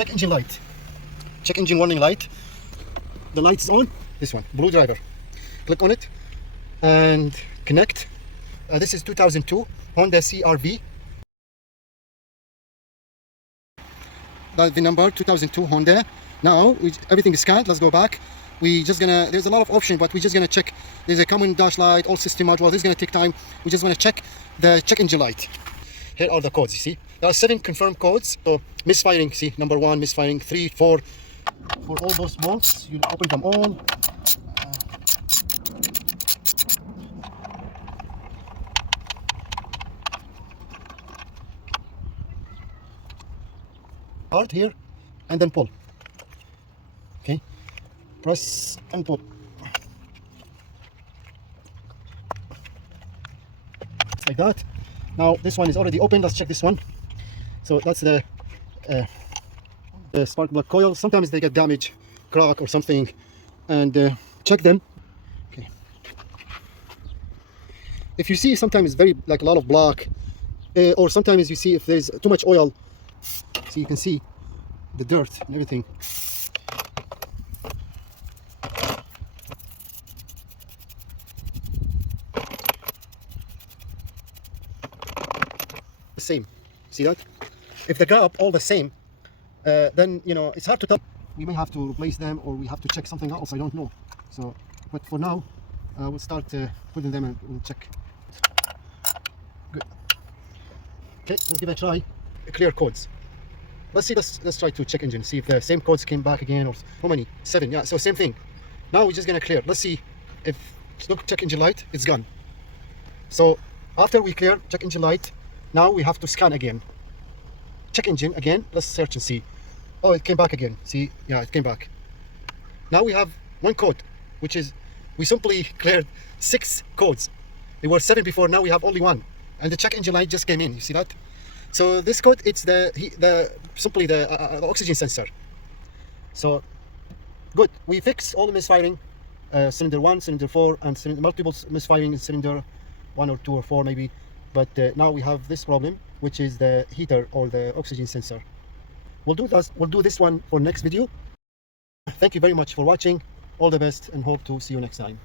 check engine light. Check engine warning light. The light is on. This one, blue driver. Click on it and connect. This is 2002 Honda CRV. That's the number 2002 Honda. Now everything is scanned. Let's go back. We just gonna, there's a lot of options, but we're just gonna check. There's a common dash light, all system module. This is gonna take time. We just wanna check the check engine light. Here are the codes, you see. There are 7 confirmed codes. So misfiring, see, number 1, misfiring, 3, 4. For all those bolts, you open them all. Hard here, and then pull. Okay, press and pull. Like that. Now this one is already open. Let's check this one. So that's the spark plug coil. Sometimes they get damaged, crack or something, and check them. Okay. If you see sometimes very like a lot of black, or sometimes you see if there's too much oil, so you can see the dirt and everything. The same. See that? If the gap all the same, then you know it's hard to tell. We may have to replace them, or we have to check something else. I don't know. So, but for now, we'll start putting them and we'll check. Good. Okay, let's give it a try. Clear codes. Let's see. Let's try to check engine. See if the same codes came back again, or how many? 7. Yeah. So same thing. Now we're just gonna clear. Let's see if look check engine light. It's gone. So after we clear check engine light, now we have to scan again. Check engine again. Let's search and see. Oh, it came back again. See? Yeah, it came back. Now we have one code, which is we simply cleared 6 codes. There were 7 before. Now we have only 1, and the check engine light just came in. You see that? So this code, it's simply the oxygen sensor. So good. We fixed all the misfiring, cylinder 1, cylinder 4, and multiple misfiring in cylinder 1 or 2 or 4 maybe. But now we have this problem, which is the heater or the oxygen sensor. We'll do this one for next video. Thank you very much for watching. All the best, and hope to see you next time.